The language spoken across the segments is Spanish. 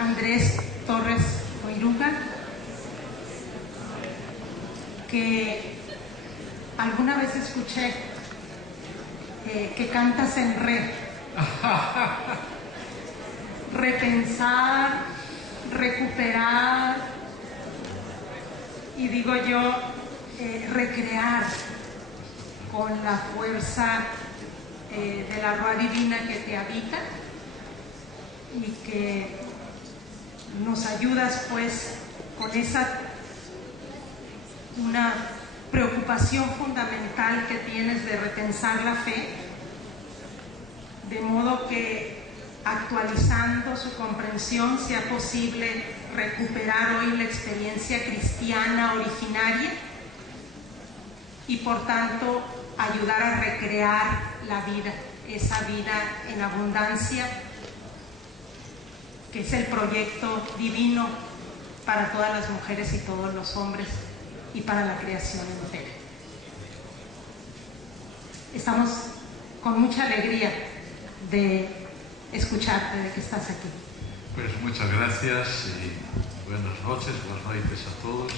Andrés Torres Oiruga, que alguna vez escuché que cantas en re. Repensar, recuperar y digo yo, recrear con la fuerza de la Ruá Divina que te habita y que nos ayudas pues con una preocupación fundamental que tienes de repensar la fe, de modo que actualizando su comprensión sea posible recuperar hoy la experiencia cristiana originaria y por tanto ayudar a recrear la vida, esa vida en abundancia que es el proyecto divino para todas las mujeres y todos los hombres y para la creación entera. Estamos con mucha alegría de escucharte, de que estás aquí. Pues muchas gracias y buenas noches a todos.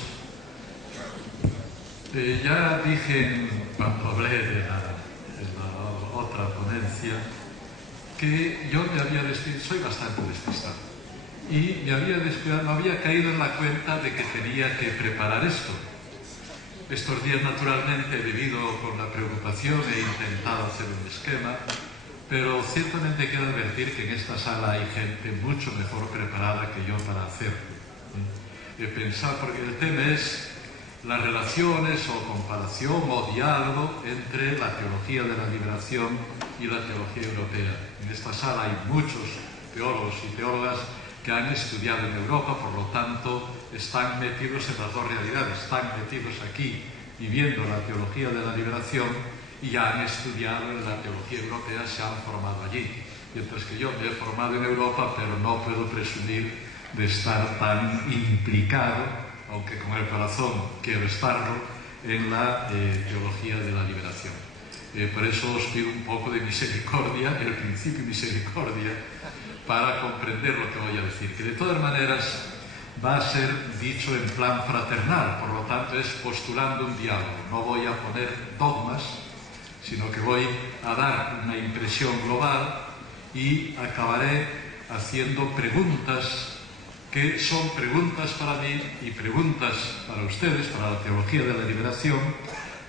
Ya dije cuando hablé de la otra ponencia que yo me había despistado, soy bastante despistado, y me había caído en la cuenta de que tenía que preparar esto. Estos días, naturalmente, debido con la preocupación, he intentado hacer un esquema, pero ciertamente quiero advertir que en esta sala hay gente mucho mejor preparada que yo para hacerlo. Pensar, porque el tema es las relaciones o comparación o diálogo entre la teología de la liberación y la teología europea. En esta sala hay muchos teólogos y teólogas que han estudiado en Europa, por lo tanto están metidos en las dos realidades, están metidos aquí viviendo la teología de la liberación y ya han estudiado en la teología europea, se han formado allí. Mientras que yo me he formado en Europa, pero no puedo presumir de estar tan implicado, aunque con el corazón quiero estarlo, en la teología de la liberación. Por eso os pido un poco de misericordia, el principio de misericordia, para comprender lo que voy a decir, que de todas maneras va a ser dicho en plan fraternal, por lo tanto es postulando un diálogo. No voy a poner dogmas, sino que voy a dar una impresión global y acabaré haciendo preguntas que son preguntas para mí y preguntas para ustedes, para la teología de la liberación,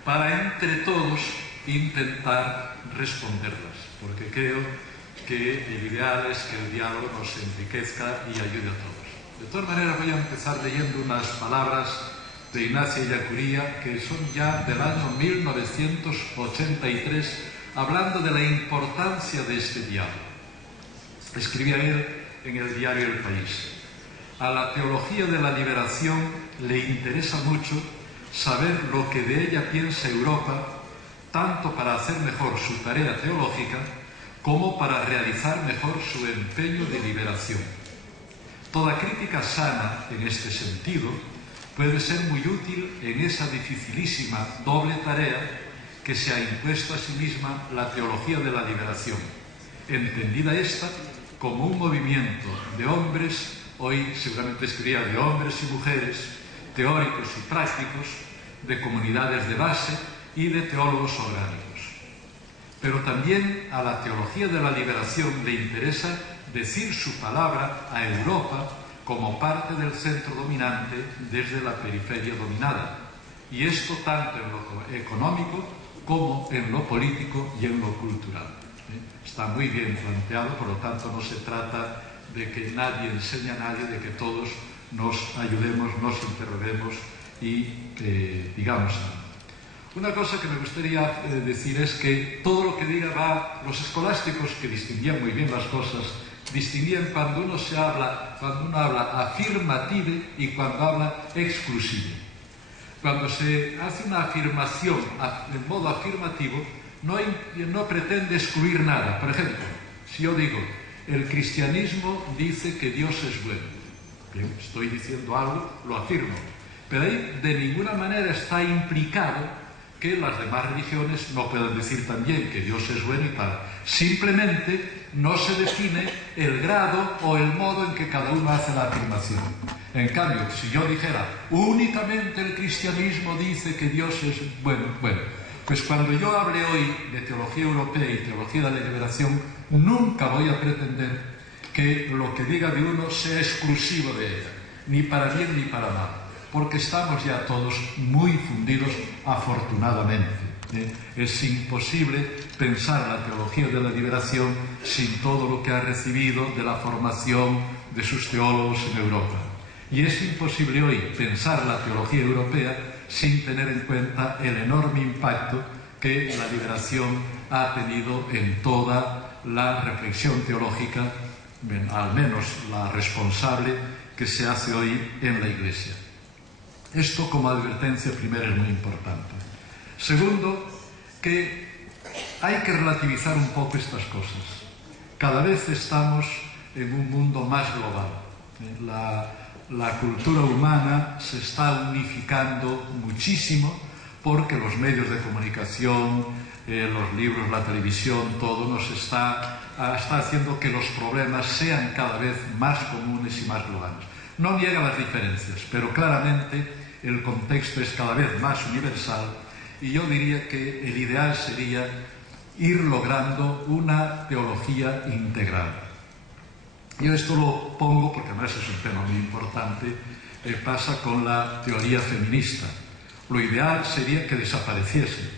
para entre todos intentar responderlas, porque creo que el ideal es que el diálogo nos enriquezca y ayude a todos. De todas maneras, voy a empezar leyendo unas palabras de Ignacio Ellacuría, que son ya del año 1983, hablando de la importancia de este diálogo. Escribía él en el diario El País: a la teología de la liberación le interesa mucho saber lo que de ella piensa Europa, tanto para hacer mejor su tarea teológica como para realizar mejor su empeño de liberación. Toda crítica sana en este sentido puede ser muy útil en esa dificilísima doble tarea que se ha impuesto a sí misma la teología de la liberación, entendida esta como un movimiento de hombres, hoy seguramente escribía de hombres y mujeres, teóricos y prácticos, de comunidades de base y de teólogos orgánicos. Pero también a la teología de la liberación le interesa decir su palabra a Europa como parte del centro dominante desde la periferia dominada, y esto tanto en lo económico como en lo político y en lo cultural. Está muy bien planteado, por lo tanto no se trata de que nadie enseñe a nadie, de que todos nos ayudemos, nos interroguemos y digamos algo. Una cosa que me gustaría decir es que todo lo que diga los escolásticos, que distinguían muy bien las cosas, distinguían cuando uno habla afirmative y cuando habla exclusive. Cuando se hace una afirmación en modo afirmativo, no pretende excluir nada. Por ejemplo, si yo digo, el cristianismo dice que Dios es bueno, bien, estoy diciendo algo, lo afirmo, pero ahí de ninguna manera está implicado que las demás religiones no puedan decir también que Dios es bueno y tal. Simplemente no se define el grado o el modo en que cada uno hace la afirmación. En cambio, si yo dijera, únicamente el cristianismo dice que Dios es bueno, pues cuando yo hable hoy de teología europea y teología de la liberación, nunca voy a pretender que lo que diga de uno sea exclusivo de ella, ni para bien ni para mal, porque estamos ya todos muy fundidos, afortunadamente. Es imposible pensar la teología de la liberación sin todo lo que ha recibido de la formación de sus teólogos en Europa. Y es imposible hoy pensar la teología europea sin tener en cuenta el enorme impacto que la liberación ha tenido en toda la reflexión teológica, al menos la responsable, que se hace hoy en la Iglesia. Esto como advertencia primera es muy importante. Segundo, que hay que relativizar un poco estas cosas. Cada vez estamos en un mundo más global. La cultura humana se está unificando muchísimo porque los medios de comunicación, los libros, la televisión, todo nos está haciendo que los problemas sean cada vez más comunes y más globales. No niega las diferencias, pero claramente el contexto es cada vez más universal y yo diría que el ideal sería ir logrando una teología integral. Yo esto lo pongo porque además es un tema muy importante, pasa con la teoría feminista. Lo ideal sería que desapareciese,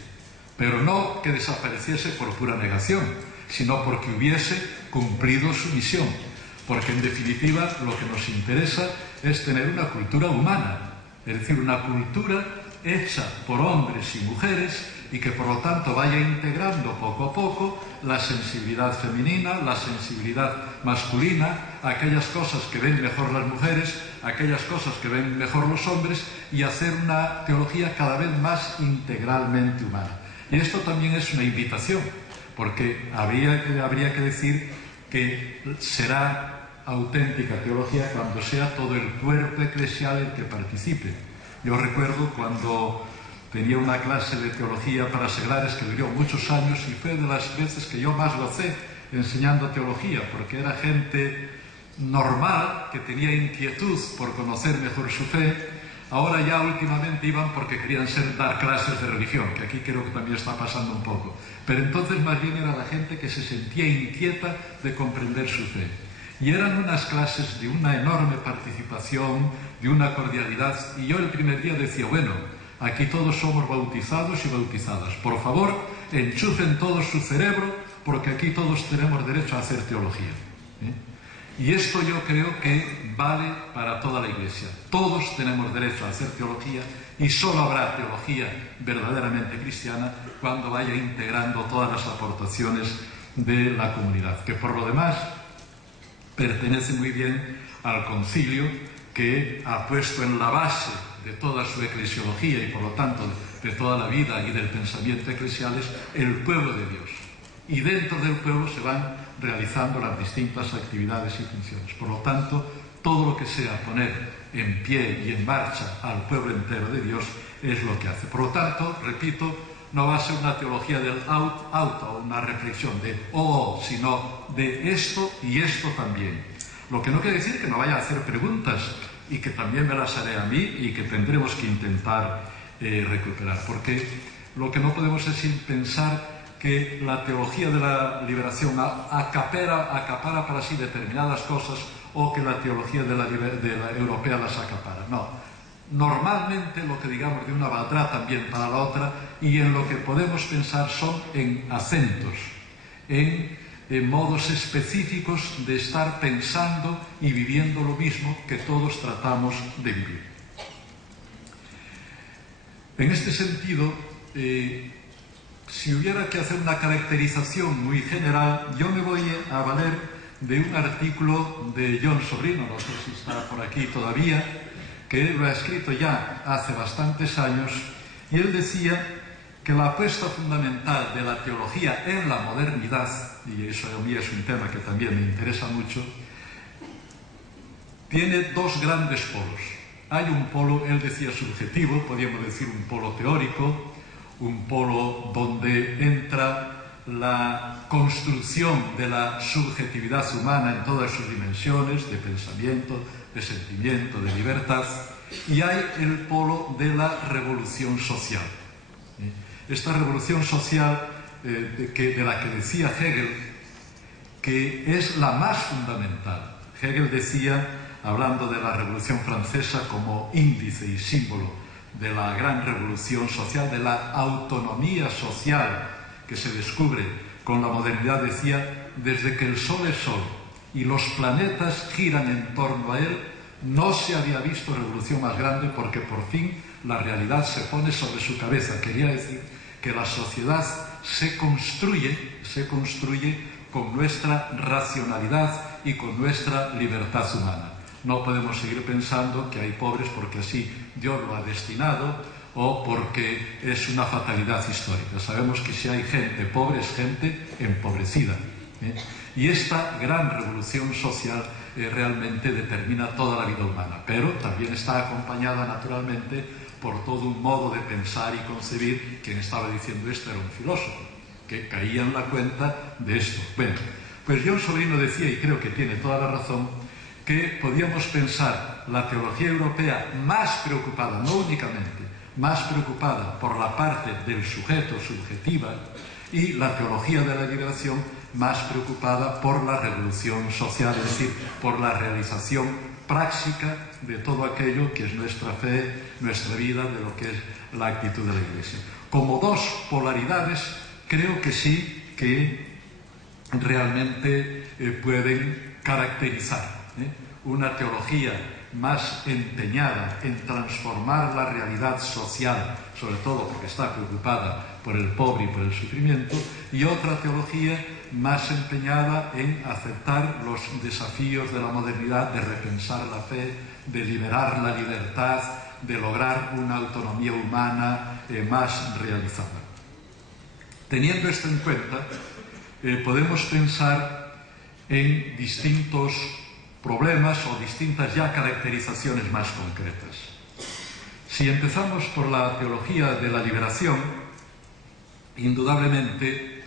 pero no que desapareciese por pura negación, sino porque hubiese cumplido su misión, porque en definitiva lo que nos interesa es tener una cultura humana, es decir, una cultura hecha por hombres y mujeres y que por lo tanto vaya integrando poco a poco la sensibilidad femenina, la sensibilidad masculina, aquellas cosas que ven mejor las mujeres, aquellas cosas que ven mejor los hombres, y hacer una teología cada vez más integralmente humana. Y esto también es una invitación, porque habría que decir que será auténtica teología cuando sea todo el cuerpo eclesial el que participe. Yo recuerdo cuando tenía una clase de teología para seglares que duró muchos años y fue de las veces que yo más gocé enseñando teología, porque era gente normal que tenía inquietud por conocer mejor su fe. Ahora ya últimamente iban porque querían dar clases de religión, que aquí creo que también está pasando un poco. Pero entonces más bien era la gente que se sentía inquieta de comprender su fe. Y eran unas clases de una enorme participación, de una cordialidad. Y yo el primer día decía, bueno, aquí todos somos bautizados y bautizadas. Por favor, enchufen todos su cerebro, porque aquí todos tenemos derecho a hacer teología. Y esto yo creo que vale para toda la Iglesia. Todos tenemos derecho a hacer teología y solo habrá teología verdaderamente cristiana cuando vaya integrando todas las aportaciones de la comunidad, que por lo demás pertenece muy bien al concilio, que ha puesto en la base de toda su eclesiología y por lo tanto de toda la vida y del pensamiento eclesiales el pueblo de Dios. Y dentro del pueblo se van realizando las distintas actividades y funciones. Por lo tanto, todo lo que sea poner en pie y en marcha al pueblo entero de Dios es lo que hace. Por lo tanto, repito, no va a ser una teología del auto, una reflexión de sino de esto y esto también. Lo que no quiere decir que no vaya a hacer preguntas y que también me las haré a mí y que tendremos que intentar recuperar, porque lo que no podemos es pensar que la teología de la liberación acapara para sí determinadas cosas o que la teología de la europea las acapara. No. Normalmente lo que digamos de una valdrá también para la otra, y en lo que podemos pensar son en acentos, en modos específicos de estar pensando y viviendo lo mismo que todos tratamos de vivir. En este sentido, si hubiera que hacer una caracterización muy general, yo me voy a valer de un artículo de John Sobrino, no sé si está por aquí todavía, que lo ha escrito ya hace bastantes años, y él decía que la apuesta fundamental de la teología en la modernidad, y eso a mí es un tema que también me interesa mucho, tiene dos grandes polos. Hay un polo, él decía subjetivo, podríamos decir un polo teórico, un polo donde entra la construcción de la subjetividad humana en todas sus dimensiones, de pensamiento, de sentimiento, de libertad, y hay el polo de la revolución social. Esta revolución social de la que decía Hegel, que es la más fundamental. Hegel decía, hablando de la Revolución Francesa como índice y símbolo de la gran revolución social, de la autonomía social que se descubre con la modernidad, decía, desde que el Sol es Sol y los planetas giran en torno a él, no se había visto revolución más grande, porque por fin la realidad se pone sobre su cabeza. Quería decir que la sociedad se construye con nuestra racionalidad y con nuestra libertad humana. No podemos seguir pensando que hay pobres porque así Dios lo ha destinado o porque es una fatalidad histórica. Sabemos que si hay gente pobre es gente empobrecida. Y esta gran revolución social realmente determina toda la vida humana, pero también está acompañada naturalmente por todo un modo de pensar y concebir. Quien estaba diciendo esto era un filósofo, que caía en la cuenta de esto. Bueno, pues John Sobrino decía, y creo que tiene toda la razón, que podíamos pensar la teología europea más preocupada, no únicamente, más preocupada por la parte del sujeto subjetiva, y la teología de la liberación más preocupada por la revolución social, es decir, por la realización práctica de todo aquello que es nuestra fe, nuestra vida, de lo que es la actitud de la Iglesia. Como dos polaridades, creo que sí que realmente pueden caracterizar una teología más empeñada en transformar la realidad social, sobre todo porque está preocupada por el pobre y por el sufrimiento, y otra teología más empeñada en aceptar los desafíos de la modernidad, de repensar la fe, de liberar la libertad, de lograr una autonomía humana más realizada. Teniendo esto en cuenta, podemos pensar en distintos problemas o distintas ya caracterizaciones más concretas. Si empezamos por la teología de la liberación, indudablemente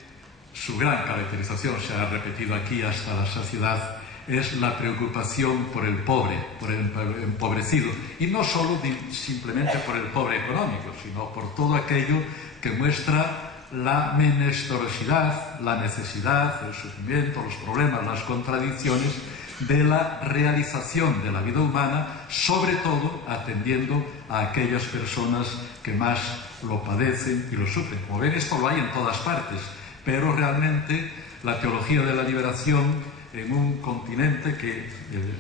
su gran caracterización, se ha repetido aquí hasta la saciedad, es la preocupación por el pobre, por el empobrecido, y no solo simplemente por el pobre económico, sino por todo aquello que muestra la menesterosidad, la necesidad, el sufrimiento, los problemas, las contradicciones de la realización de la vida humana, sobre todo atendiendo a aquellas personas que más lo padecen y lo sufren. Como ven, esto lo hay en todas partes, pero realmente la teología de la liberación en un continente que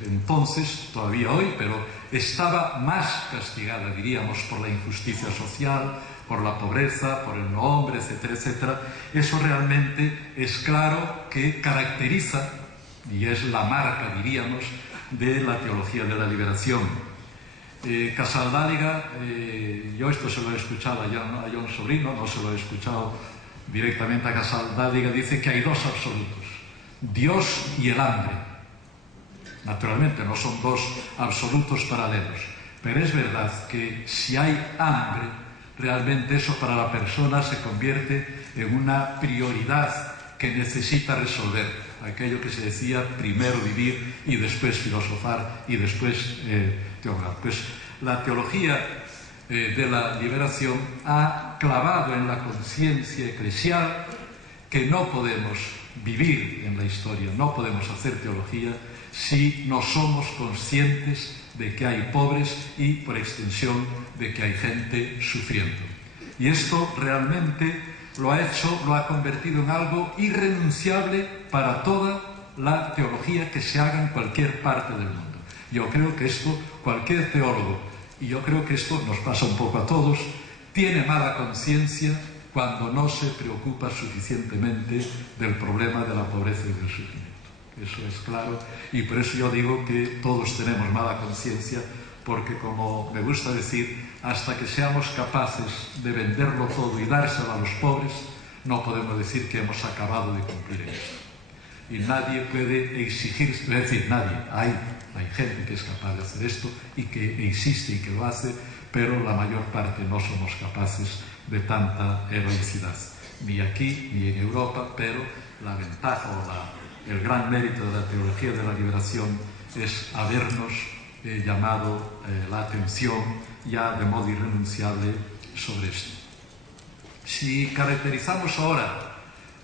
entonces, todavía hoy, pero estaba más castigada, diríamos, por la injusticia social, por la pobreza, por el no hombre, etcétera, etcétera. Eso realmente es claro que caracteriza, y es la marca, diríamos, de la teología de la liberación. Casaldáliga, yo esto se lo he escuchado a John Sobrino, no se lo he escuchado directamente a Casaldáliga, dice que hay dos absolutos, Dios y el hambre. Naturalmente no son dos absolutos paralelos, pero es verdad que si hay hambre, realmente eso para la persona se convierte en una prioridad que necesita resolver. Aquello que se decía, primero vivir y después filosofar y después teologar. Pues la teología de la liberación ha clavado en la conciencia eclesial que no podemos vivir en la historia, no podemos hacer teología si no somos conscientes de que hay pobres y, por extensión, de que hay gente sufriendo. Y esto realmente lo ha convertido en algo irrenunciable para toda la teología que se haga en cualquier parte del mundo. Yo creo que esto, cualquier teólogo, y yo creo que esto nos pasa un poco a todos, tiene mala conciencia cuando no se preocupa suficientemente del problema de la pobreza y del sufrimiento. Eso es claro, y por eso yo digo que todos tenemos mala conciencia, porque, como me gusta decir, hasta que seamos capaces de venderlo todo y dárselo a los pobres, no podemos decir que hemos acabado de cumplir esto. Y nadie puede exigir, es decir, nadie, hay gente que es capaz de hacer esto y que insiste y que lo hace, pero la mayor parte no somos capaces de tanta heroicidad. ni aquí ni en Europa, pero la ventaja o el gran mérito de la teología de la liberación es habernos llamado la atención ya de modo irrenunciable sobre esto. Si caracterizamos ahora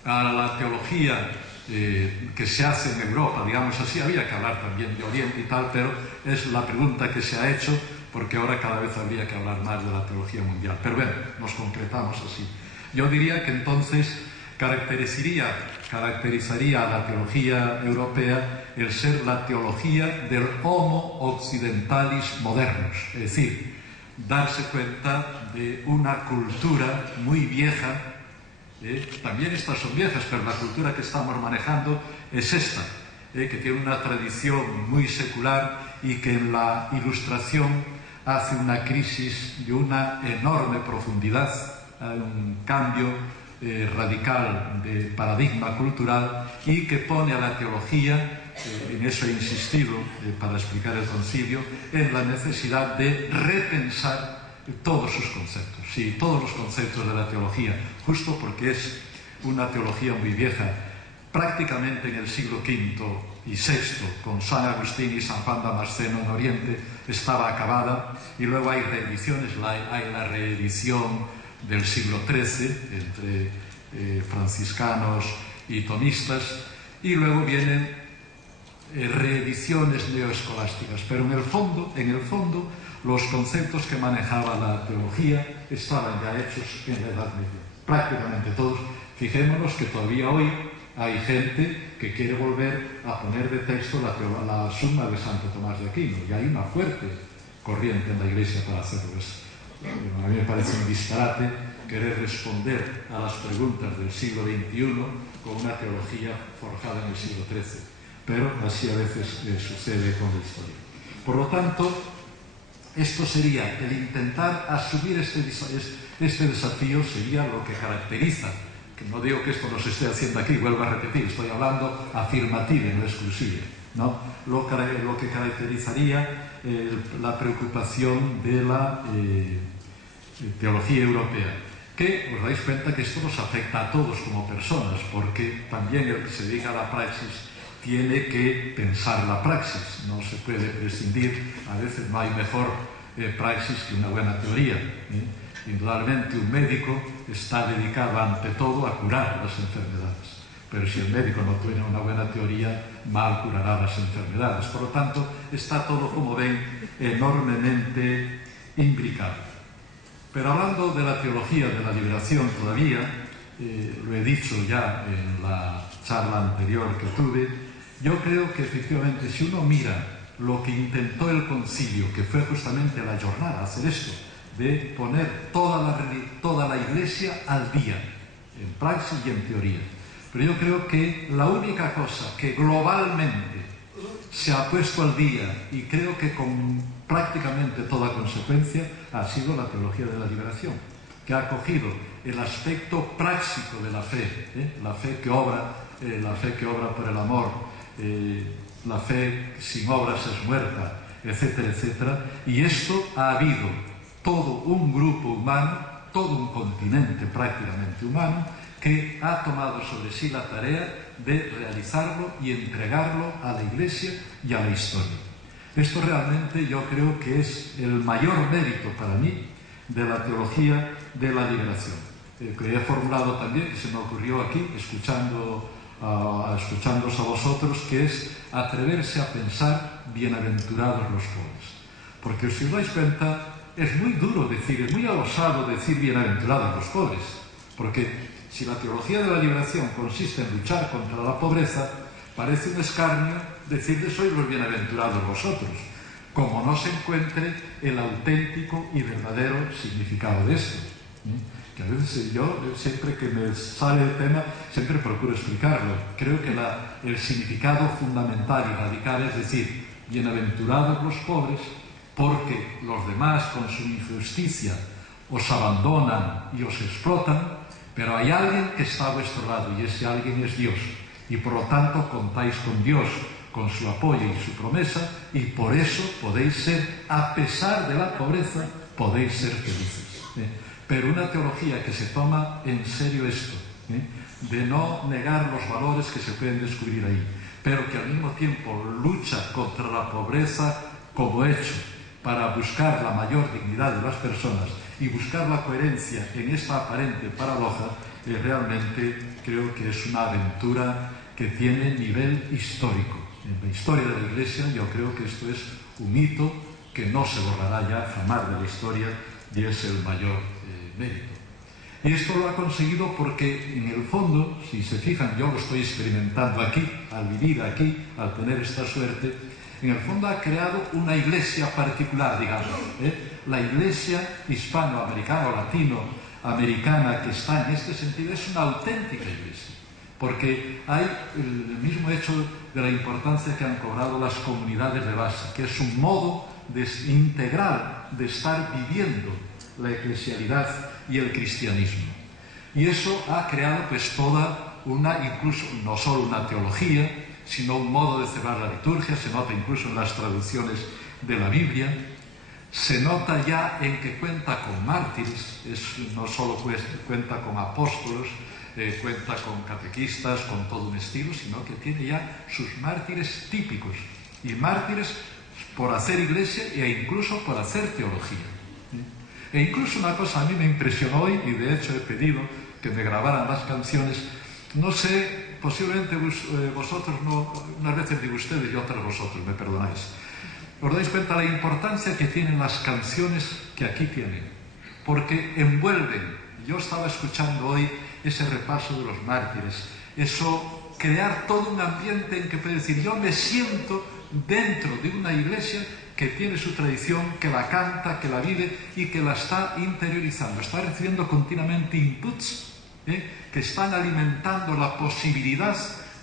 a la teología que se hace en Europa, digamos así, había que hablar también de Oriente y tal, pero es la pregunta que se ha hecho, porque ahora cada vez habría que hablar más de la teología mundial. Pero bueno, nos concretamos así. Yo diría que entonces caracterizaría a la teología europea el ser la teología del Homo occidentalis modernus, es decir, darse cuenta de una cultura muy vieja. También estas son viejas, pero la cultura que estamos manejando es esta, que tiene una tradición muy secular y que en la Ilustración hace una crisis de una enorme profundidad, un cambio radical de paradigma cultural y que pone a la teología, en eso he insistido para explicar el concilio, en la necesidad de repensar todos sus conceptos, sí, todos los conceptos de la teología, justo porque es una teología muy vieja. Prácticamente en el siglo V y VI, con San Agustín y San Juan Damasceno en Oriente, estaba acabada, y luego hay reediciones, hay la reedición del siglo XIII entre franciscanos y tomistas, y luego vienen reediciones neoescolásticas, pero en el fondo los conceptos que manejaba la teología estaban ya hechos en la Edad Media, prácticamente todos. Fijémonos que todavía hoy hay gente que quiere volver a poner de texto la Suma de Santo Tomás de Aquino, y hay una fuerte corriente en la Iglesia para hacerlo. A mí me parece un disparate querer responder a las preguntas del siglo XXI con una teología forjada en el siglo XIII, pero así a veces sucede con la historia. Por lo tanto, esto sería el intentar asumir este desafío, sería lo que caracteriza, que no digo que esto no se esté haciendo aquí, vuelvo a repetir, estoy hablando afirmativo, no exclusivo, ¿no? Lo que caracterizaría la preocupación de la teología europea, que os dais cuenta que esto nos afecta a todos como personas, porque también el que se dedica a la praxis tiene que pensar la praxis, no se puede prescindir, a veces no hay mejor praxis que una buena teoría. Indudablemente un médico está dedicado ante todo a curar las enfermedades, pero si el médico no tiene una buena teoría, mal curará las enfermedades. Por lo tanto, está todo, como ven, enormemente imbricado. Pero hablando de la teología de la liberación todavía, lo he dicho ya en la charla anterior que tuve, yo creo que efectivamente si uno mira lo que intentó el concilio, que fue justamente la jornada, hacer esto, de poner toda la Iglesia al día, en praxis y en teoría. Pero yo creo que la única cosa que globalmente se ha puesto al día, y creo que con prácticamente toda consecuencia, ha sido la teología de la liberación, que ha cogido el aspecto práctico de la fe, la fe que obra por el amor, la fe sin obras es muerta, etcétera, etcétera, y esto ha habido todo un grupo humano, todo un continente prácticamente humano, que ha tomado sobre sí la tarea de realizarlo y entregarlo a la Iglesia y a la historia. Esto realmente yo creo que es el mayor mérito para mí de la teología de la liberación, que he formulado también, que se me ocurrió aquí, escuchándoos a vosotros, que es atreverse a pensar bienaventurados los pobres. Porque si os dais cuenta, es muy duro decir, es muy osado decir bienaventurados los pobres, porque si la teología de la liberación consiste en luchar contra la pobreza, parece un escarnio decirle sois los bienaventurados vosotros, como no se encuentre el auténtico y verdadero significado de esto. Que a veces yo, siempre que me sale el tema, siempre procuro explicarlo. Creo que el significado fundamental y radical es decir, bienaventurados los pobres, porque los demás con su injusticia os abandonan y os explotan, pero hay alguien que está a vuestro lado y ese alguien es Dios, y por lo tanto contáis con Dios, con su apoyo y su promesa, y por eso podéis ser, a pesar de la pobreza, podéis ser felices. pero una teología que se toma en serio esto, de no negar los valores que se pueden descubrir ahí, pero que al mismo tiempo lucha contra la pobreza como hecho para buscar la mayor dignidad de las personas y buscar la coherencia en esta aparente paradoja, realmente creo que es una aventura que tiene nivel histórico. En la historia de la Iglesia yo creo que esto es un hito que no se borrará ya jamás de la historia y es el mayor mérito. Y esto lo ha conseguido porque, en el fondo, si se fijan, yo lo estoy experimentando aquí, al vivir aquí, al tener esta suerte, en el fondo ha creado una iglesia particular, digamos, La iglesia hispanoamericana o latinoamericana que está en este sentido es una auténtica iglesia, porque hay el mismo hecho de la importancia que han cobrado las comunidades de base, que es un modo integral de estar viviendo la eclesialidad y el cristianismo. Y eso ha creado pues toda una, incluso no solo una teología, sino un modo de celebrar la liturgia. Se nota incluso en las traducciones de la Biblia, se nota ya en que cuenta con mártires, no solo cuenta con apóstolos, cuenta con catequistas, con todo un estilo, sino que tiene ya sus mártires típicos, y mártires por hacer iglesia e incluso por hacer teología. E incluso una cosa a mí me impresionó hoy, y de hecho he pedido que me grabaran las canciones. No sé, posiblemente vosotros no, unas veces digo ustedes y otras vosotros, me perdonáis. Os dais cuenta de la importancia que tienen las canciones que aquí tienen, porque envuelven. Yo estaba escuchando hoy ese repaso de los mártires, eso, crear todo un ambiente en que puede decir, yo me siento dentro de una iglesia que tiene su tradición, que la canta, que la vive y que la está interiorizando, está recibiendo continuamente inputs que están alimentando la posibilidad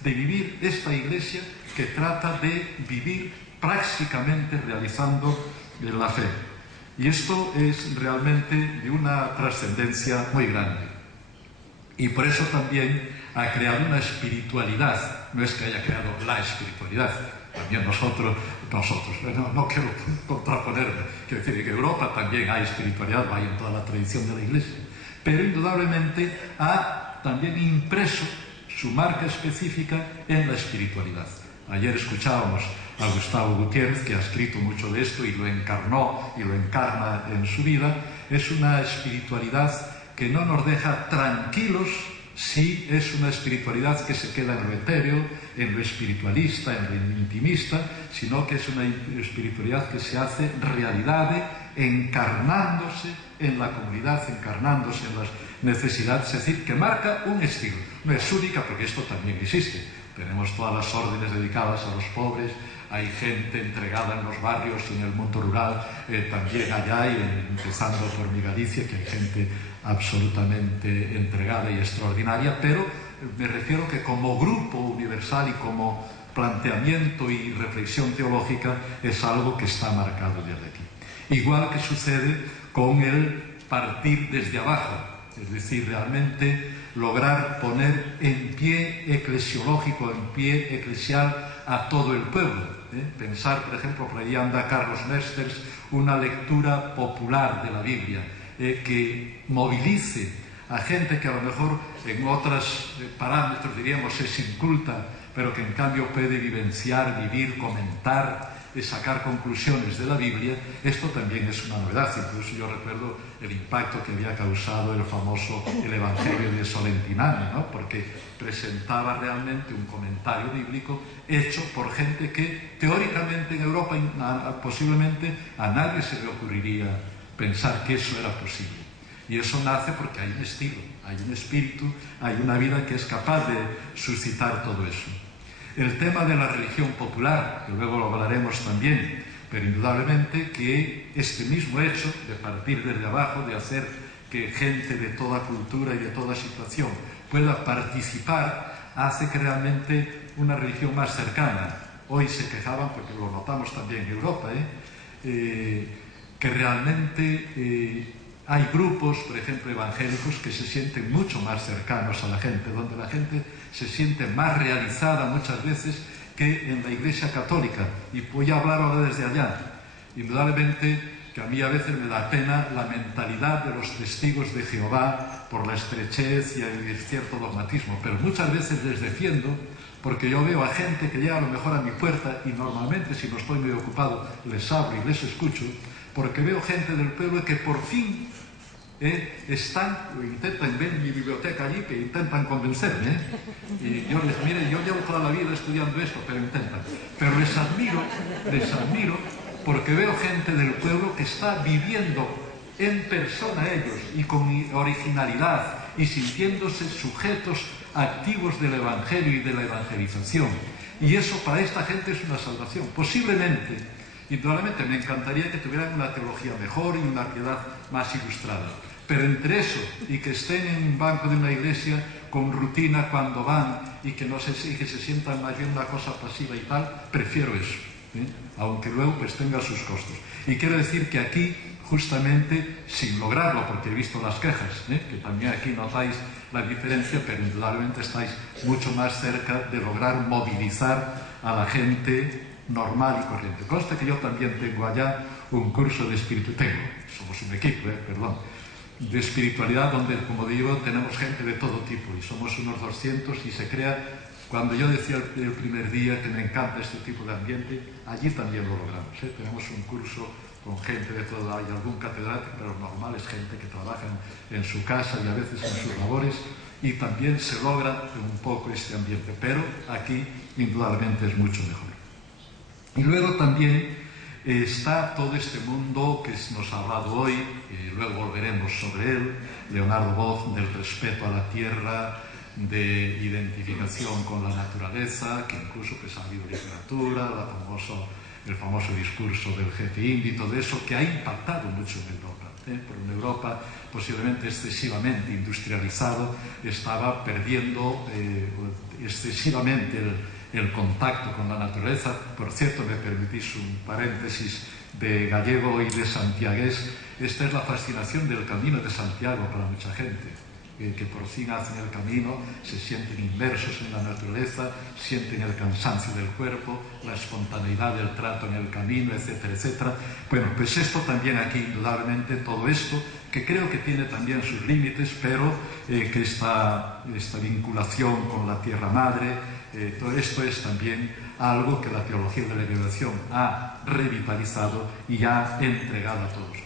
de vivir esta iglesia que trata de vivir prácticamente realizando la fe. Y esto es realmente de una trascendencia muy grande. Y por eso también ha creado una espiritualidad. No es que haya creado la espiritualidad, también nosotros no quiero contraponerme, quiero decir que en Europa también hay espiritualidad, hay en toda la tradición de la Iglesia, pero indudablemente ha también impreso su marca específica en la espiritualidad. Ayer escuchábamos a Gustavo Gutiérrez, que ha escrito mucho de esto y lo encarnó y lo encarna en su vida. Es una espiritualidad que no nos deja tranquilos si es una espiritualidad que se queda en lo etéreo, en lo espiritualista, en lo intimista, sino que es una espiritualidad que se hace realidad, encarnándose en la comunidad, encarnándose en las necesidades, es decir, que marca un estilo. No es única, porque esto también existe. Tenemos todas las órdenes dedicadas a los pobres, hay gente entregada en los barrios y en el mundo rural, también allá, y empezando por mi Galicia, que hay gente absolutamente entregada y extraordinaria, pero me refiero que como grupo universal y como planteamiento y reflexión teológica es algo que está marcado desde aquí. Igual que sucede con el partir desde abajo, es decir, realmente lograr poner en pie eclesiológico, en pie eclesial a todo el pueblo. Pensar, por ejemplo, por ahí anda Carlos Mesters, una lectura popular de la Biblia, que movilice a gente que a lo mejor en otros parámetros diríamos es inculta, pero que en cambio puede vivenciar, vivir, comentar, sacar conclusiones de la Biblia. Esto también es una novedad. Incluso yo recuerdo el impacto que había causado el Evangelio de Solentiname, ¿no? Porque presentaba realmente un comentario bíblico hecho por gente que teóricamente en Europa posiblemente a nadie se le ocurriría pensar que eso era posible. Y eso nace porque hay un estilo, hay un espíritu, hay una vida que es capaz de suscitar todo eso. El tema de la religión popular, que luego lo hablaremos también, pero indudablemente que este mismo hecho de partir desde abajo, de hacer que gente de toda cultura y de toda situación pueda participar, hace que realmente una religión más cercana. Hoy se quejaban, porque lo notamos también en Europa, que realmente hay grupos, por ejemplo, evangélicos, que se sienten mucho más cercanos a la gente, donde la gente se siente más realizada muchas veces que en la Iglesia católica. Y voy a hablar ahora desde allá. Indudablemente que a mí a veces me da pena la mentalidad de los testigos de Jehová por la estrechez y el cierto dogmatismo, pero muchas veces les defiendo porque yo veo a gente que llega a lo mejor a mi puerta y normalmente si no estoy muy ocupado les abro y les escucho, porque veo gente del pueblo que por fin están, o intentan ver mi biblioteca allí, que intentan convencerme, y yo les mire, yo llevo toda la vida estudiando esto, pero intentan, pero les admiro porque veo gente del pueblo que está viviendo en persona ellos y con originalidad y sintiéndose sujetos activos del Evangelio y de la evangelización, y eso para esta gente es una salvación. Posiblemente, indudablemente me encantaría que tuvieran una teología mejor y una piedad más ilustrada, pero entre eso y que estén en un banco de una iglesia con rutina cuando van y que se sientan más bien una cosa pasiva y tal, prefiero eso, aunque luego pues tenga sus costos. Y quiero decir que aquí, justamente, sin lograrlo, porque he visto las quejas, que también aquí notáis la diferencia, pero indudablemente estáis mucho más cerca de lograr movilizar a la gente normal y corriente. Consta que yo también tengo allá un curso de espiritualidad, somos un equipo, de espiritualidad donde, como digo, tenemos gente de todo tipo y somos unos 200 y se crea, cuando yo decía el primer día que me encanta este tipo de ambiente, allí también lo logramos, tenemos un curso con gente de todo, hay algún catedrático, pero normal es gente que trabaja en su casa y a veces en sus labores, y también se logra un poco este ambiente, pero aquí indudablemente es mucho mejor. Y luego también está todo este mundo que nos ha hablado hoy, luego volveremos sobre él, Leonardo Boff, del respeto a la tierra, de identificación con la naturaleza, que incluso pues, ha habido literatura, el famoso discurso del jefe indio, todo eso que ha impactado mucho en Europa. Por una Europa posiblemente excesivamente industrializado, estaba perdiendo excesivamente el contacto con la naturaleza. Por cierto, me permitís un paréntesis de gallego y de santiagués. Esta es la fascinación del Camino de Santiago para mucha gente, que por fin hacen el camino, se sienten inmersos en la naturaleza, sienten el cansancio del cuerpo, la espontaneidad del trato en el camino, etcétera, etcétera. Bueno, pues esto también aquí, indudablemente, todo esto, que creo que tiene también sus límites, pero que esta vinculación con la tierra madre, todo esto es también algo que la teología de la liberación ha revitalizado y ha entregado a todos,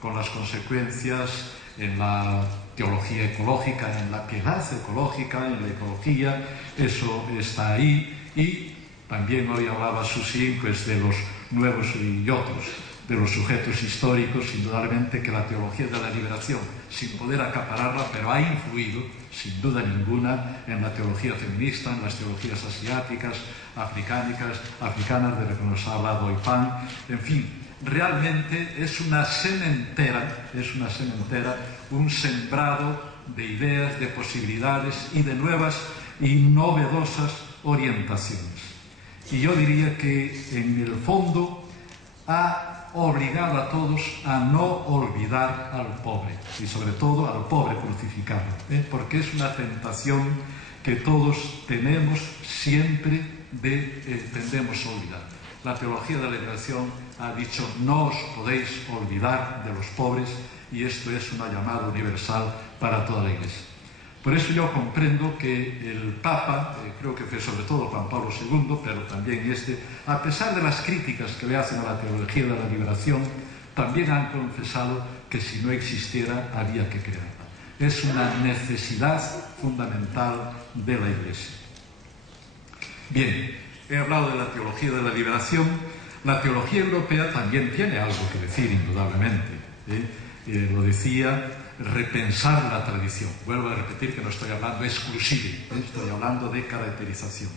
con las consecuencias en la teología ecológica, en la piedad ecológica, en la ecología, eso está ahí. Y también hoy hablaba Susi, pues, de los nuevos y otros, de los sujetos históricos, indudablemente que la teología de la liberación, sin poder acapararla, pero ha influido, sin duda ninguna, en la teología feminista, en las teologías asiáticas, africanas, de las que nos ha hablado hoy Pan, en fin. Realmente es una sementera, un sembrado de ideas, de posibilidades y de nuevas y novedosas orientaciones. Y yo diría que en el fondo ha obligado a todos a no olvidar al pobre, y sobre todo al pobre crucificado, porque es una tentación que todos tenemos siempre tendemos a olvidar. La teología de la liberación ha dicho: no os podéis olvidar de los pobres, y esto es una llamada universal para toda la Iglesia. Por eso yo comprendo que el Papa, creo que fue sobre todo Juan Pablo II, pero también a pesar de las críticas que le hacen a la teología de la liberación, también han confesado que si no existiera había que crearla. Es una necesidad fundamental de la Iglesia. Bien, he hablado de la teología de la liberación. La teología europea también tiene algo que decir, indudablemente. Lo decía, repensar la tradición. Vuelvo a repetir que no estoy hablando exclusive, estoy hablando de caracterización.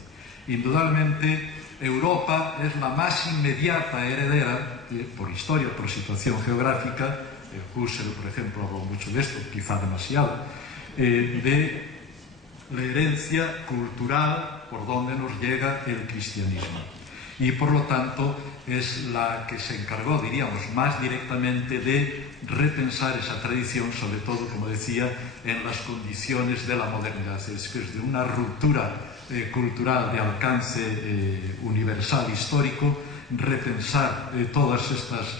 Indudablemente, Europa es la más inmediata heredera, por historia, por situación geográfica, Husserl, por ejemplo, habló mucho de esto, quizá demasiado, de la herencia cultural por donde nos llega el cristianismo. Y por lo tanto es la que se encargó, diríamos, más directamente de repensar esa tradición, sobre todo, como decía, en las condiciones de la modernidad. Es decir, de una ruptura cultural de alcance universal, histórico, repensar todas estas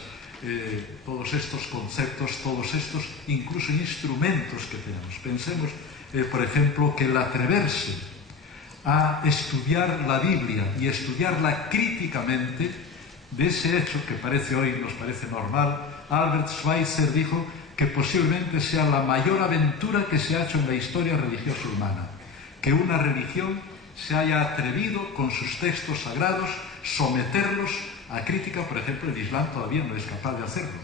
todos estos conceptos, todos estos incluso instrumentos que tenemos. Pensemos, por ejemplo, que el atreverse a estudiar la Biblia y estudiarla críticamente, de ese hecho que hoy nos parece normal, Albert Schweitzer dijo que posiblemente sea la mayor aventura que se ha hecho en la historia religiosa humana, que una religión se haya atrevido con sus textos sagrados someterlos a crítica. Por ejemplo, el Islam todavía no es capaz de hacerlo,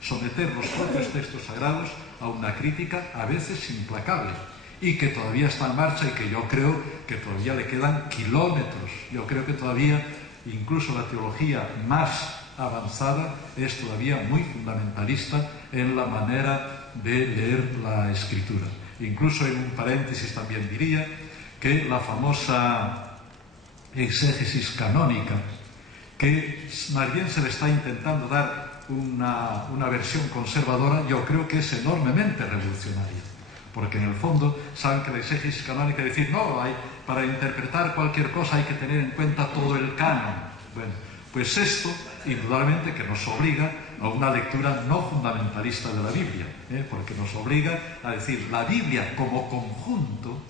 someter los propios textos sagrados a una crítica a veces implacable, y que todavía está en marcha, y que yo creo que todavía le quedan kilómetros. Yo creo que todavía incluso la teología más avanzada es todavía muy fundamentalista en la manera de leer la Escritura. Incluso, en un paréntesis, también diría que la famosa exégesis canónica, que más bien se le está intentando dar una versión conservadora, yo creo que es enormemente revolucionaria, porque en el fondo saben que la exégesis canónica es decir, no, para interpretar cualquier cosa hay que tener en cuenta todo el canon. Bueno, pues esto indudablemente que nos obliga a una lectura no fundamentalista de la Biblia, porque nos obliga a decir, la Biblia como conjunto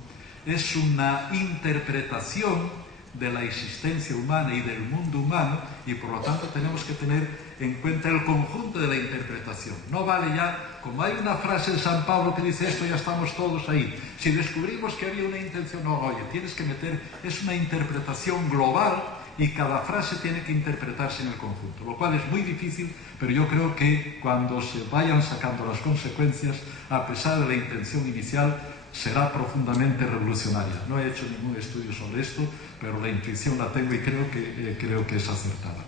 es una interpretación de la existencia humana y del mundo humano, y por lo tanto tenemos que tener en cuenta el conjunto de la interpretación. No vale ya, como hay una frase de San Pablo que dice esto, ya estamos todos ahí. Si descubrimos que había una intención, no, oye, tienes que meter, es una interpretación global, y cada frase tiene que interpretarse en el conjunto, lo cual es muy difícil, pero yo creo que cuando se vayan sacando las consecuencias, a pesar de la intención inicial, será profundamente revolucionaria. No he hecho ningún estudio sobre esto, pero la intuición la tengo y creo que es acertada.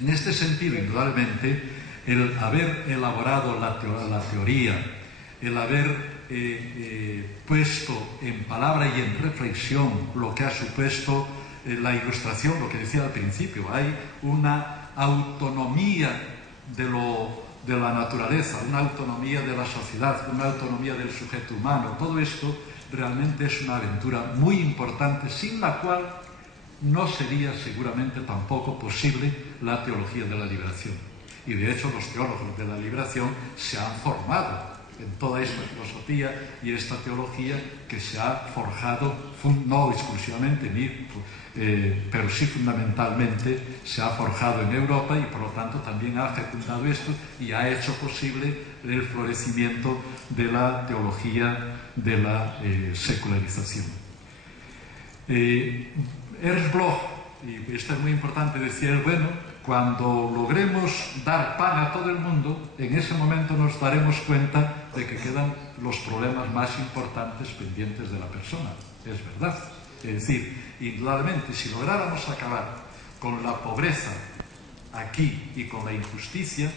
En este sentido, indudablemente, el haber elaborado la teoría, el haber puesto en palabra y en reflexión lo que ha supuesto la ilustración, lo que decía al principio, hay una autonomía de la naturaleza, una autonomía de la sociedad, una autonomía del sujeto humano. Todo esto realmente es una aventura muy importante, sin la cual no sería seguramente tampoco posible la teología de la liberación. Y de hecho los teólogos de la liberación se han formado en toda esta filosofía y esta teología que se ha forjado, no exclusivamente, pero sí fundamentalmente se ha forjado en Europa, y por lo tanto también ha fecundado esto y ha hecho posible el florecimiento de la teología de la secularización. Ernst Bloch, y esto es muy importante, decía él, bueno, cuando logremos dar pan a todo el mundo, en ese momento nos daremos cuenta de que quedan los problemas más importantes pendientes de la persona. Es verdad. Es decir, indudablemente, si lográramos acabar con la pobreza aquí y con la injusticia,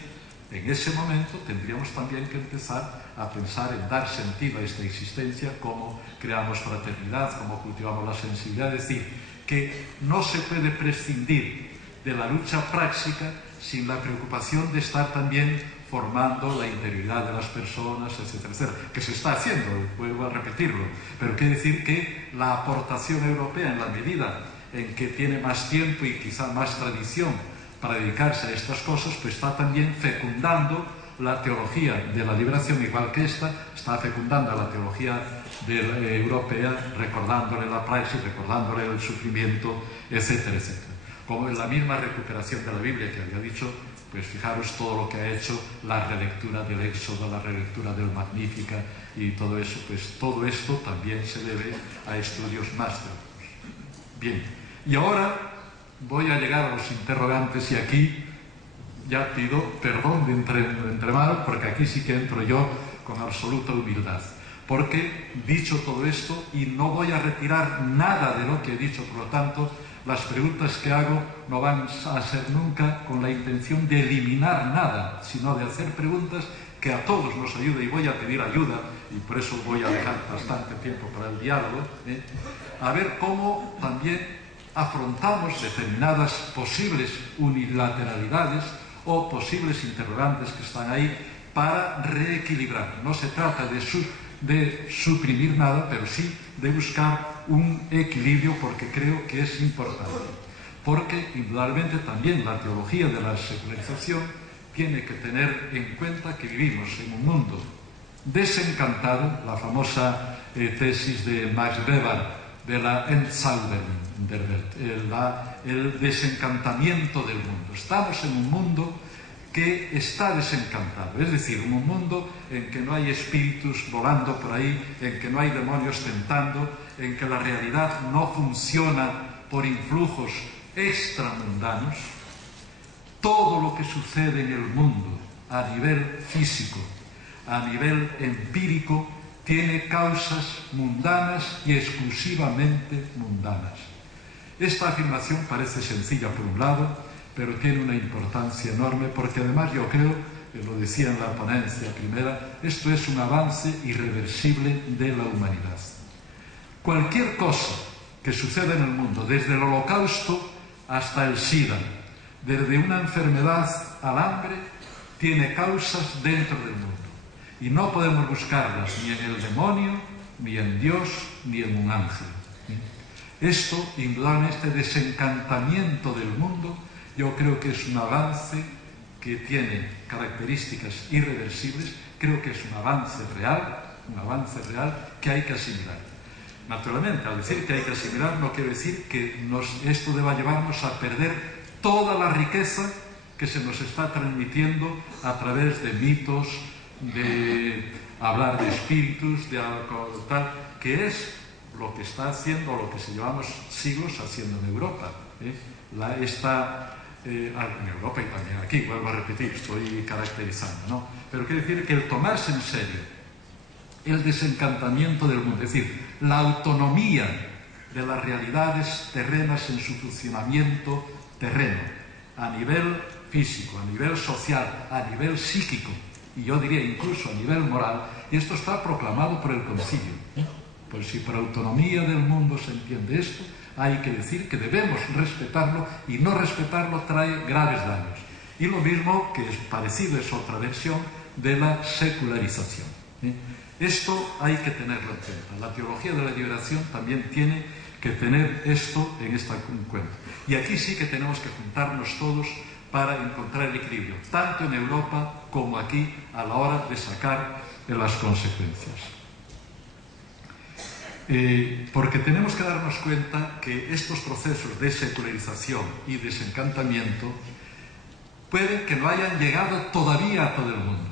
en ese momento tendríamos también que empezar a pensar en dar sentido a esta existencia, cómo creamos fraternidad, cómo cultivamos la sensibilidad. Es decir, que no se puede prescindir de la lucha práctica sin la preocupación de estar también formando la interioridad de las personas, etcétera, etcétera, que se está haciendo, vuelvo a repetirlo, pero quiere decir que la aportación europea, en la medida en que tiene más tiempo y quizá más tradición para dedicarse a estas cosas, pues está también fecundando la teología de la liberación, igual que esta está fecundando la teología europea, recordándole la praxis, recordándole el sufrimiento, etcétera, etcétera. Como en la misma recuperación de la Biblia que había dicho, pues fijaros todo lo que ha hecho la relectura del Éxodo, la relectura del Magnífica y todo eso, pues todo esto también se debe a estudios más teológicos. Bien, y ahora voy a llegar a los interrogantes, y aquí ya pido perdón de entremano, porque aquí sí que entro yo con absoluta humildad, porque dicho todo esto, y no voy a retirar nada de lo que he dicho, por lo tanto, las preguntas que hago no van a ser nunca con la intención de eliminar nada, sino de hacer preguntas que a todos nos ayuden, y voy a pedir ayuda, y por eso voy a dejar bastante tiempo para el diálogo, a ver cómo también afrontamos determinadas posibles unilateralidades o posibles interrogantes que están ahí para reequilibrar. No se trata de suprimir nada, pero sí de buscar un equilibrio, porque creo que es importante. porque indudablemente también la teología de la secularización tiene que tener en cuenta que vivimos en un mundo desencantado, la famosa tesis de Max Weber de la Entzauberung der Welt, el desencantamiento del mundo. Estamos en un mundo que está desencantado, es decir, un mundo en que no hay espíritus volando por ahí, en que no hay demonios tentando, en que la realidad no funciona por influjos extramundanos. Todo lo que sucede en el mundo a nivel físico, a nivel empírico, tiene causas mundanas y exclusivamente mundanas. Esta afirmación parece sencilla por un lado, pero tiene una importancia enorme porque además yo creo, lo decía en la ponencia primera, esto es un avance irreversible de la humanidad. Cualquier cosa que suceda en el mundo, desde el Holocausto hasta el SIDA, desde una enfermedad al hambre, tiene causas dentro del mundo. Y no podemos buscarlas ni en el demonio, ni en Dios, ni en un ángel. Esto, indudablemente, este desencantamiento del mundo, yo creo que es un avance que tiene características irreversibles, creo que es un avance real que hay que asimilar. Naturalmente, al decir que hay que asimilar, no quiero decir que esto deba llevarnos a perder toda la riqueza que se nos está transmitiendo a través de mitos, de hablar de espíritus, de algo tal, que es lo que está haciendo, lo que se llevamos siglos haciendo en Europa. En Europa y también aquí, vuelvo a repetir, estoy caracterizando, ¿no? Pero quiere decir que el tomarse en serio el desencantamiento del mundo, es decir, la autonomía de las realidades terrenas en su funcionamiento terreno, a nivel físico, a nivel social, a nivel psíquico, y yo diría incluso a nivel moral, y esto está proclamado por el Concilio. Pues si por autonomía del mundo se entiende esto, hay que decir que debemos respetarlo, y no respetarlo trae graves daños. Y lo mismo, que es parecido, es otra versión de la secularización. Esto hay que tenerlo en cuenta. La teología de la liberación también tiene que tener esto en cuenta. Y aquí sí que tenemos que juntarnos todos para encontrar el equilibrio, tanto en Europa como aquí, a la hora de sacar las consecuencias. Porque tenemos que darnos cuenta que estos procesos de secularización y desencantamiento pueden que no hayan llegado todavía a todo el mundo,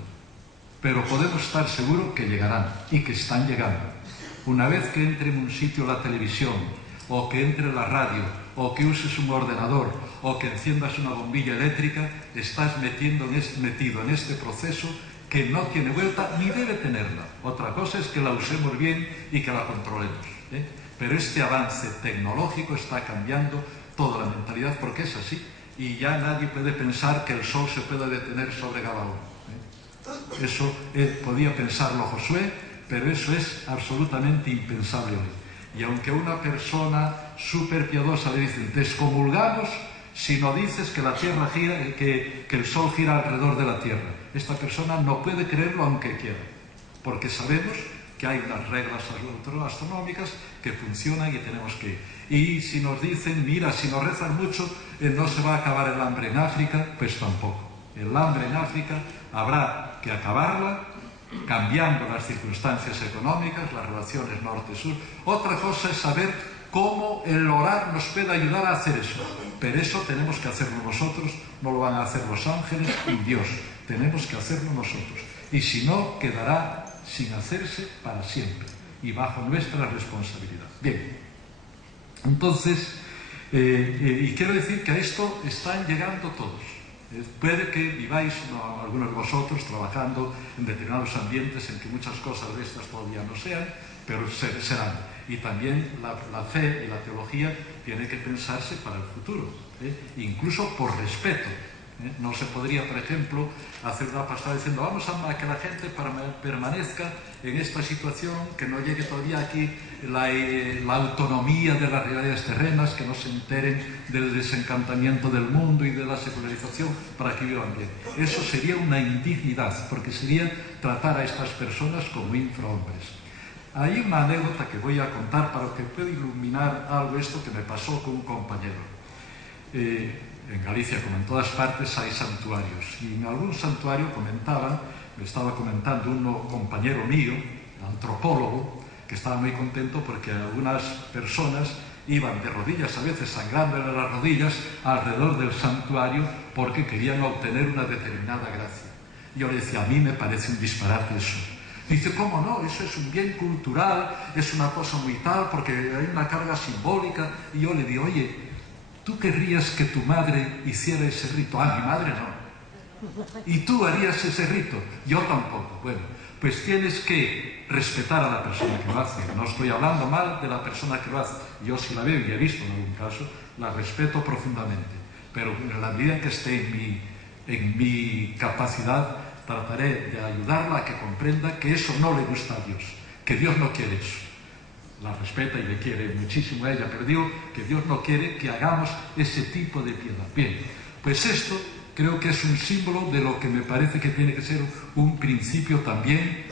pero podemos estar seguros que llegarán y que están llegando. Una vez que entre en un sitio la televisión, o que entre la radio, o que uses un ordenador, o que enciendas una bombilla eléctrica, estás metido en este proceso que no tiene vuelta ni debe tenerla. Otra cosa es que la usemos bien y que la controlemos, Pero este avance tecnológico está cambiando toda la mentalidad, porque es así, y ya nadie puede pensar que el sol se pueda detener sobre Gabaón. Eso podía pensarlo Josué, pero eso es absolutamente impensable hoy. Y aunque a una persona súper piadosa le dicen, descomulgamos si no dices que la tierra gira, que el sol gira alrededor de la tierra, esta persona no puede creerlo aunque quiera, porque sabemos que hay unas reglas astronómicas que funcionan y tenemos que ir. Y si nos dicen, mira, si nos rezan mucho, no se va a acabar el hambre en África, pues tampoco. El hambre en África habrá que acabarla cambiando las circunstancias económicas, las relaciones norte-sur. Otra cosa es saber cómo el orar nos puede ayudar a hacer eso. Pero eso tenemos que hacerlo nosotros, no lo van a hacer los ángeles ni Dios. Tenemos que hacerlo nosotros. Y si no, quedará sin hacerse para siempre y bajo nuestra responsabilidad. Bien, entonces, y quiero decir que a esto están llegando todos. Puede que viváis, algunos de vosotros, trabajando en determinados ambientes en que muchas cosas de estas todavía no sean, pero serán. Y también la fe y la teología tiene que pensarse para el futuro, incluso por respeto. No se podría, por ejemplo, hacer una pasada diciendo vamos a que la gente permanezca en esta situación, que no llegue todavía aquí la autonomía de las realidades terrenas, que no se enteren del desencantamiento del mundo y de la secularización para que vivan bien. Eso sería una indignidad, porque sería tratar a estas personas como infrahombres. Hay una anécdota que voy a contar para que pueda iluminar algo esto que me pasó con un compañero. en Galicia, como en todas partes, hay santuarios. Y en algún santuario me estaba comentando un compañero mío, antropólogo, que estaba muy contento porque algunas personas iban de rodillas, a veces sangrándole las rodillas, alrededor del santuario porque querían obtener una determinada gracia. Yo le decía, a mí me parece un disparate eso. Dice, ¿cómo no? Eso es un bien cultural, es una cosa muy tal, porque hay una carga simbólica. Y yo le digo, oye, ¿tú querrías que tu madre hiciera ese rito? Ah, mi madre no. ¿Y tú harías ese rito? Yo tampoco. Bueno, pues tienes que respetar a la persona que lo hace. No estoy hablando mal de la persona que lo hace. Yo si la veo y he visto en algún caso, la respeto profundamente. Pero en la medida en que esté en mi capacidad, trataré de ayudarla a que comprenda que eso no le gusta a Dios, que Dios no quiere eso. La respeta y le quiere muchísimo a ella, pero digo que Dios no quiere que hagamos ese tipo de piedad. Bien, pues esto creo que es un símbolo de lo que me parece que tiene que ser un principio también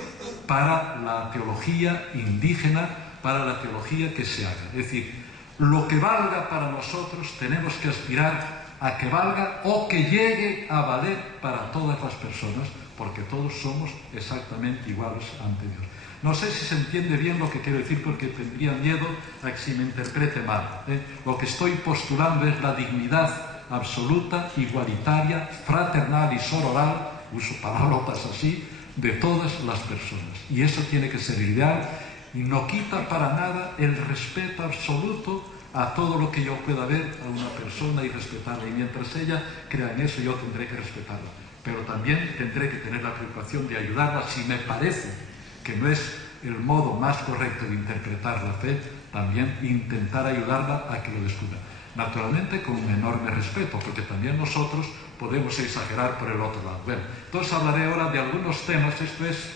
para la teología indígena, para la teología que se haga. Es decir, lo que valga para nosotros tenemos que aspirar a que valga o que llegue a valer para todas las personas, porque todos somos exactamente iguales ante Dios. No sé si se entiende bien lo que quiero decir, porque tendría miedo a que se me interprete mal. Lo que estoy postulando es la dignidad absoluta, igualitaria, fraternal y sororal, uso palabras así, de todas las personas. Y eso tiene que ser ideal y no quita para nada el respeto absoluto a todo lo que yo pueda ver a una persona y respetarla. Y mientras ella crea en eso, yo tendré que respetarla. Pero también tendré que tener la preocupación de ayudarla si me parece que no es el modo más correcto de interpretar la fe, también intentar ayudarla a que lo descubra. Naturalmente con un enorme respeto, porque también nosotros podemos exagerar por el otro lado. Bueno, entonces hablaré ahora de algunos temas. Esto es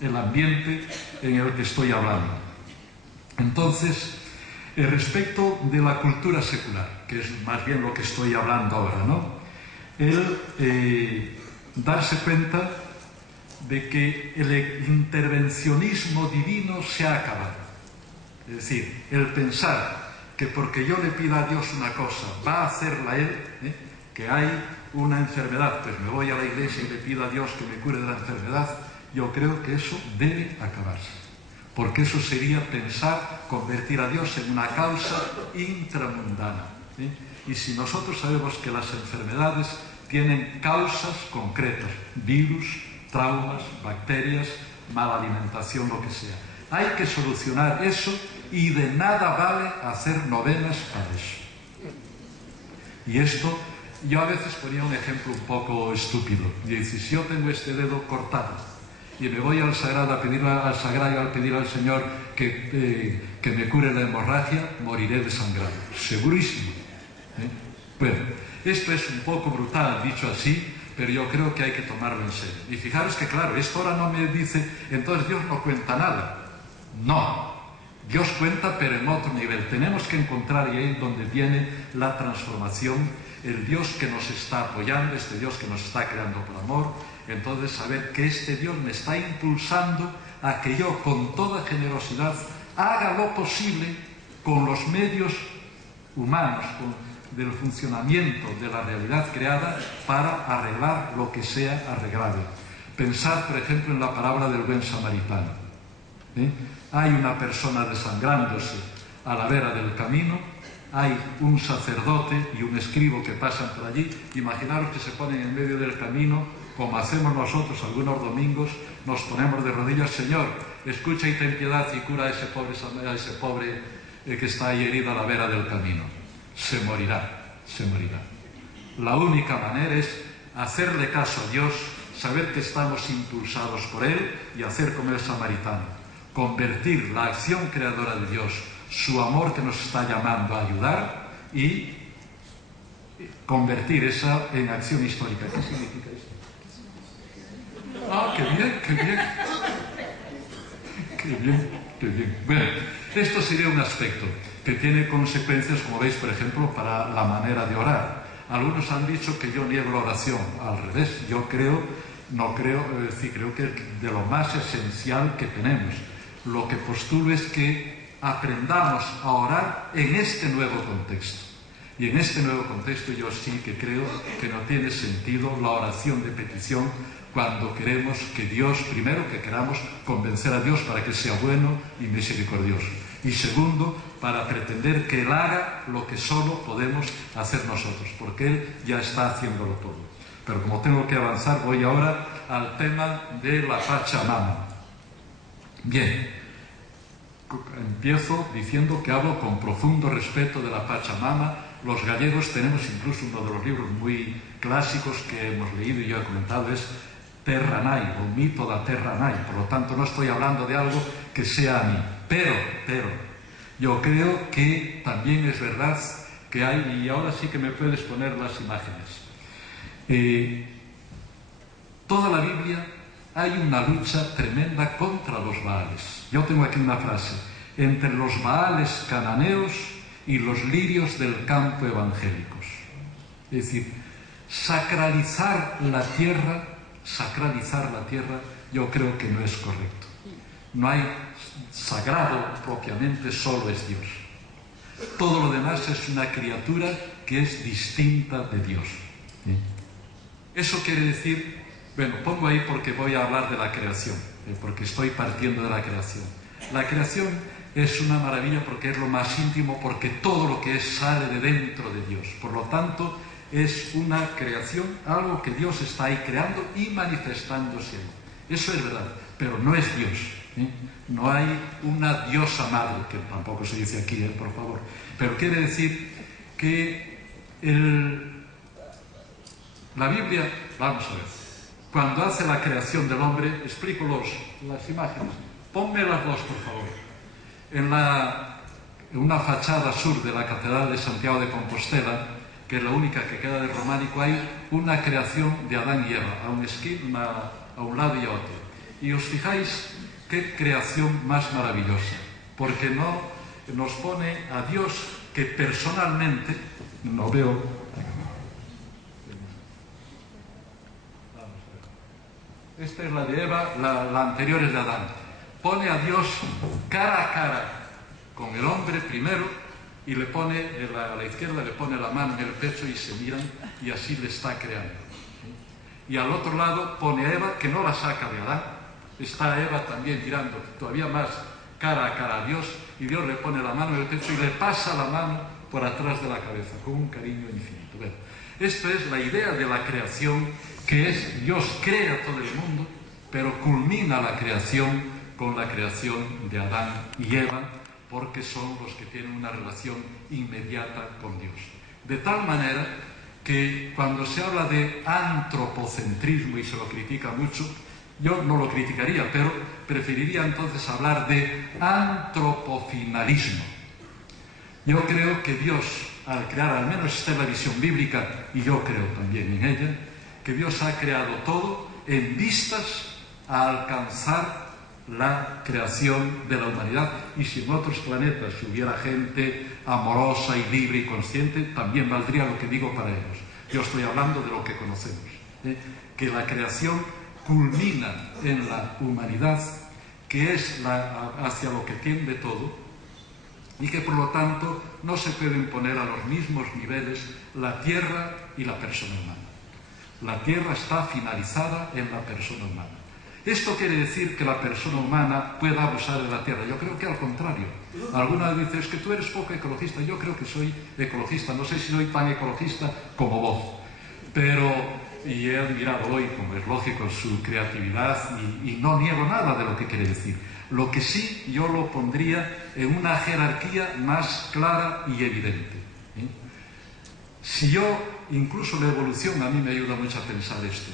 el ambiente en el que estoy hablando. Entonces, respecto de la cultura secular, que es más bien lo que estoy hablando ahora, ¿no? El darse cuenta de que el intervencionismo divino se ha acabado. Es decir, el pensar que porque yo le pida a Dios una cosa, va a hacerla Él, que hay una enfermedad, pues me voy a la iglesia y le pido a Dios que me cure de la enfermedad. Yo creo que eso debe acabarse, porque eso sería pensar convertir a Dios en una causa intramundana. Y si nosotros sabemos que las enfermedades tienen causas concretas, virus, traumas, bacterias, mala alimentación, lo que sea, hay que solucionar eso y de nada vale hacer novenas para eso. Y esto, yo a veces ponía un ejemplo un poco estúpido. Y dice, si yo tengo este dedo cortado y me voy al sagrario a pedir al Señor que me cure la hemorragia, moriré desangrado. Segurísimo. Bueno, esto es un poco brutal dicho así, pero yo creo que hay que tomarlo en serio. Y fijaros que claro, esto ahora no me dice, entonces Dios no cuenta nada. No, Dios cuenta, pero en otro nivel. Tenemos que encontrar, y ahí es donde viene la transformación, el Dios que nos está apoyando, este Dios que nos está creando por amor. Entonces saber que este Dios me está impulsando a que yo con toda generosidad haga lo posible con los medios humanos, del funcionamiento de la realidad creada, para arreglar lo que sea arreglable. Pensad, por ejemplo, en la parábola del buen samaritano. Hay una persona desangrándose a la vera del camino, hay un sacerdote y un escribo que pasan por allí. Imaginaros que se ponen en medio del camino, como hacemos nosotros algunos domingos, nos ponemos de rodillas: Señor, escucha y ten piedad y cura a ese pobre que está ahí herido a la vera del camino. Se morirá, se morirá. La única manera es hacerle caso a Dios, saber que estamos impulsados por Él y hacer como el samaritano, convertir la acción creadora de Dios, su amor que nos está llamando a ayudar, y convertir esa en acción histórica. ¿Qué significa esto? ¡Ah, qué bien, qué bien! ¡Qué bien, qué bien! Bueno, esto sería un aspecto que tiene consecuencias, como veis, por ejemplo, para la manera de orar. Algunos han dicho que yo niego la oración. Al revés, yo creo que es de lo más esencial que tenemos. Lo que postulo es que aprendamos a orar en este nuevo contexto. Y en este nuevo contexto yo sí que creo que no tiene sentido la oración de petición cuando queremos que Dios, primero que queramos convencer a Dios para que sea bueno y misericordioso. Y segundo, para pretender que Él haga lo que solo podemos hacer nosotros, porque Él ya está haciéndolo todo. Pero como tengo que avanzar, voy ahora al tema de la Pachamama. Bien, empiezo diciendo que hablo con profundo respeto de la Pachamama. Los gallegos tenemos incluso uno de los libros muy clásicos que hemos leído y yo he comentado, es Terra Nai, o Mito da Terra Nai. Por lo tanto, no estoy hablando de algo que sea a mí. Pero, yo creo que también es verdad que hay, y ahora sí que me puedes poner las imágenes. Toda la Biblia hay una lucha tremenda contra los Baales. Yo tengo aquí una frase: entre los Baales cananeos y los lirios del campo evangélicos. Es decir, sacralizar la tierra, yo creo que no es correcto. No hay sagrado propiamente, solo es Dios. Todo lo demás es una criatura que es distinta de Dios. Eso quiere decir, bueno, pongo ahí porque voy a hablar de la creación, porque estoy partiendo de la creación. La creación es una maravilla porque es lo más íntimo, porque todo lo que es sale de dentro de Dios. Por lo tanto, es una creación, algo que Dios está ahí creando y manifestándose ahí. Eso es verdad, pero no es Dios. No hay una diosa madre, que tampoco se dice aquí, por favor. Pero quiere decir que la Biblia, vamos a ver, cuando hace la creación del hombre, explico las imágenes. Ponme las dos, por favor. En una fachada sur de la Catedral de Santiago de Compostela, que es la única que queda de románico, hay una creación de Adán y Eva, a un lado y a otro. Y os fijáis qué creación más maravillosa, porque no nos pone a Dios que personalmente, no veo, esta es la de Eva, la anterior es de Adán, pone a Dios cara a cara con el hombre primero y le pone a la izquierda, le pone la mano en el pecho y se miran y así le está creando. Y al otro lado pone a Eva, que no la saca de Adán, está Eva también mirando todavía más cara a cara a Dios, y Dios le pone la mano en el pecho y le pasa la mano por atrás de la cabeza con un cariño infinito. Bueno, esto es la idea de la creación, que es Dios crea todo el mundo, pero culmina la creación con la creación de Adán y Eva, porque son los que tienen una relación inmediata con Dios. De tal manera que cuando se habla de antropocentrismo y se lo critica mucho, yo no lo criticaría, pero preferiría entonces hablar de antropofinalismo. Yo creo que Dios, al crear, al menos esta es la visión bíblica, y yo creo también en ella, que Dios ha creado todo en vistas a alcanzar la creación de la humanidad. Y si en otros planetas hubiera gente amorosa y libre y consciente, también valdría lo que digo para ellos. Yo estoy hablando de lo que conocemos, que la creación culmina en la humanidad, que es hacia lo que tiende todo, y que por lo tanto no se pueden poner a los mismos niveles la tierra y la persona humana. La tierra está finalizada en la persona humana. ¿Esto quiere decir que la persona humana pueda abusar de la tierra? Yo creo que al contrario. Alguna vez dice, es que tú eres poco ecologista. Yo creo que soy ecologista. No sé si soy tan ecologista como vos. Pero, y he admirado hoy, como es lógico, su creatividad y no niego nada de lo que quiere decir. Lo que sí yo lo pondría en una jerarquía más clara y evidente. Si yo, incluso la evolución a mí me ayuda mucho a pensar esto.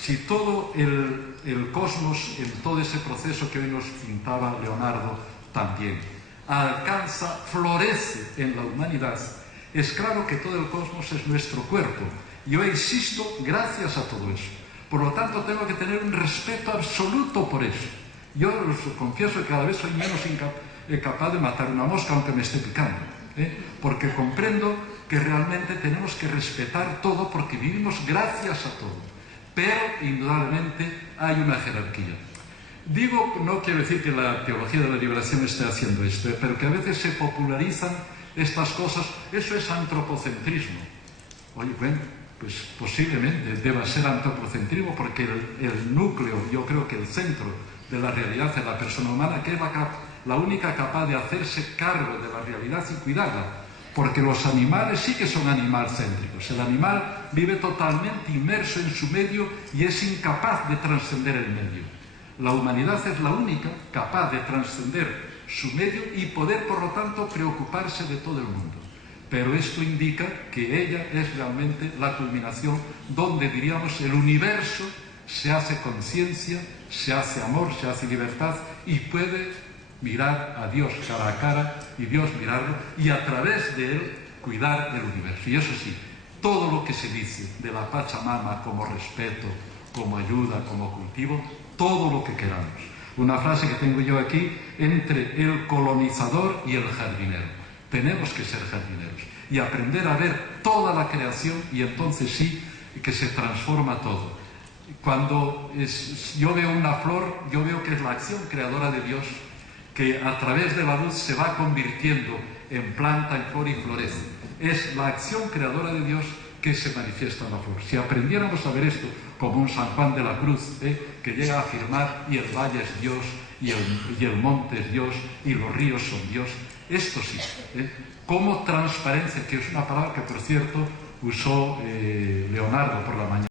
Si todo el cosmos, en todo ese proceso que hoy nos pintaba Leonardo también, alcanza, florece en la humanidad, es claro que todo el cosmos es nuestro cuerpo. Yo existo gracias a todo eso. Por lo tanto, tengo que tener un respeto absoluto por eso. Yo os confieso que cada vez soy menos capaz de matar una mosca aunque me esté picando, porque comprendo que realmente tenemos que respetar todo porque vivimos gracias a todo. Pero, indudablemente, hay una jerarquía. Digo, no quiero decir que la teología de la liberación esté haciendo esto, pero que a veces se popularizan estas cosas, eso es antropocentrismo. Oye, bueno, pues posiblemente deba ser antropocentrismo, porque el núcleo, yo creo que el centro de la realidad es la persona humana, que es la única capaz de hacerse cargo de la realidad y cuidarla, porque los animales sí que son animalcéntricos. El animal vive totalmente inmerso en su medio y es incapaz de trascender el medio. La humanidad es la única capaz de trascender su medio y poder, por lo tanto, preocuparse de todo el mundo. Pero esto indica que ella es realmente la culminación donde, diríamos, el universo se hace conciencia, se hace amor, se hace libertad y puede mirar a Dios cara a cara y Dios mirarlo y a través de él cuidar del universo. Y eso sí, todo lo que se dice de la Pachamama como respeto, como ayuda, como cultivo, todo lo que queramos. Una frase que tengo yo aquí, entre el colonizador y el jardinero. Tenemos que ser jardineros y aprender a ver toda la creación, y entonces sí que se transforma todo. Cuando yo veo una flor, yo veo que es la acción creadora de Dios, que a través de la luz se va convirtiendo en planta, en flor y florece. Es la acción creadora de Dios que se manifiesta en la flor. Si aprendiéramos a ver esto como un San Juan de la Cruz, que llega a afirmar, y el valle es Dios, y el monte es Dios, y los ríos son Dios. Esto sí, como transparencia, que es una palabra que, por cierto, usó Leonardo por la mañana.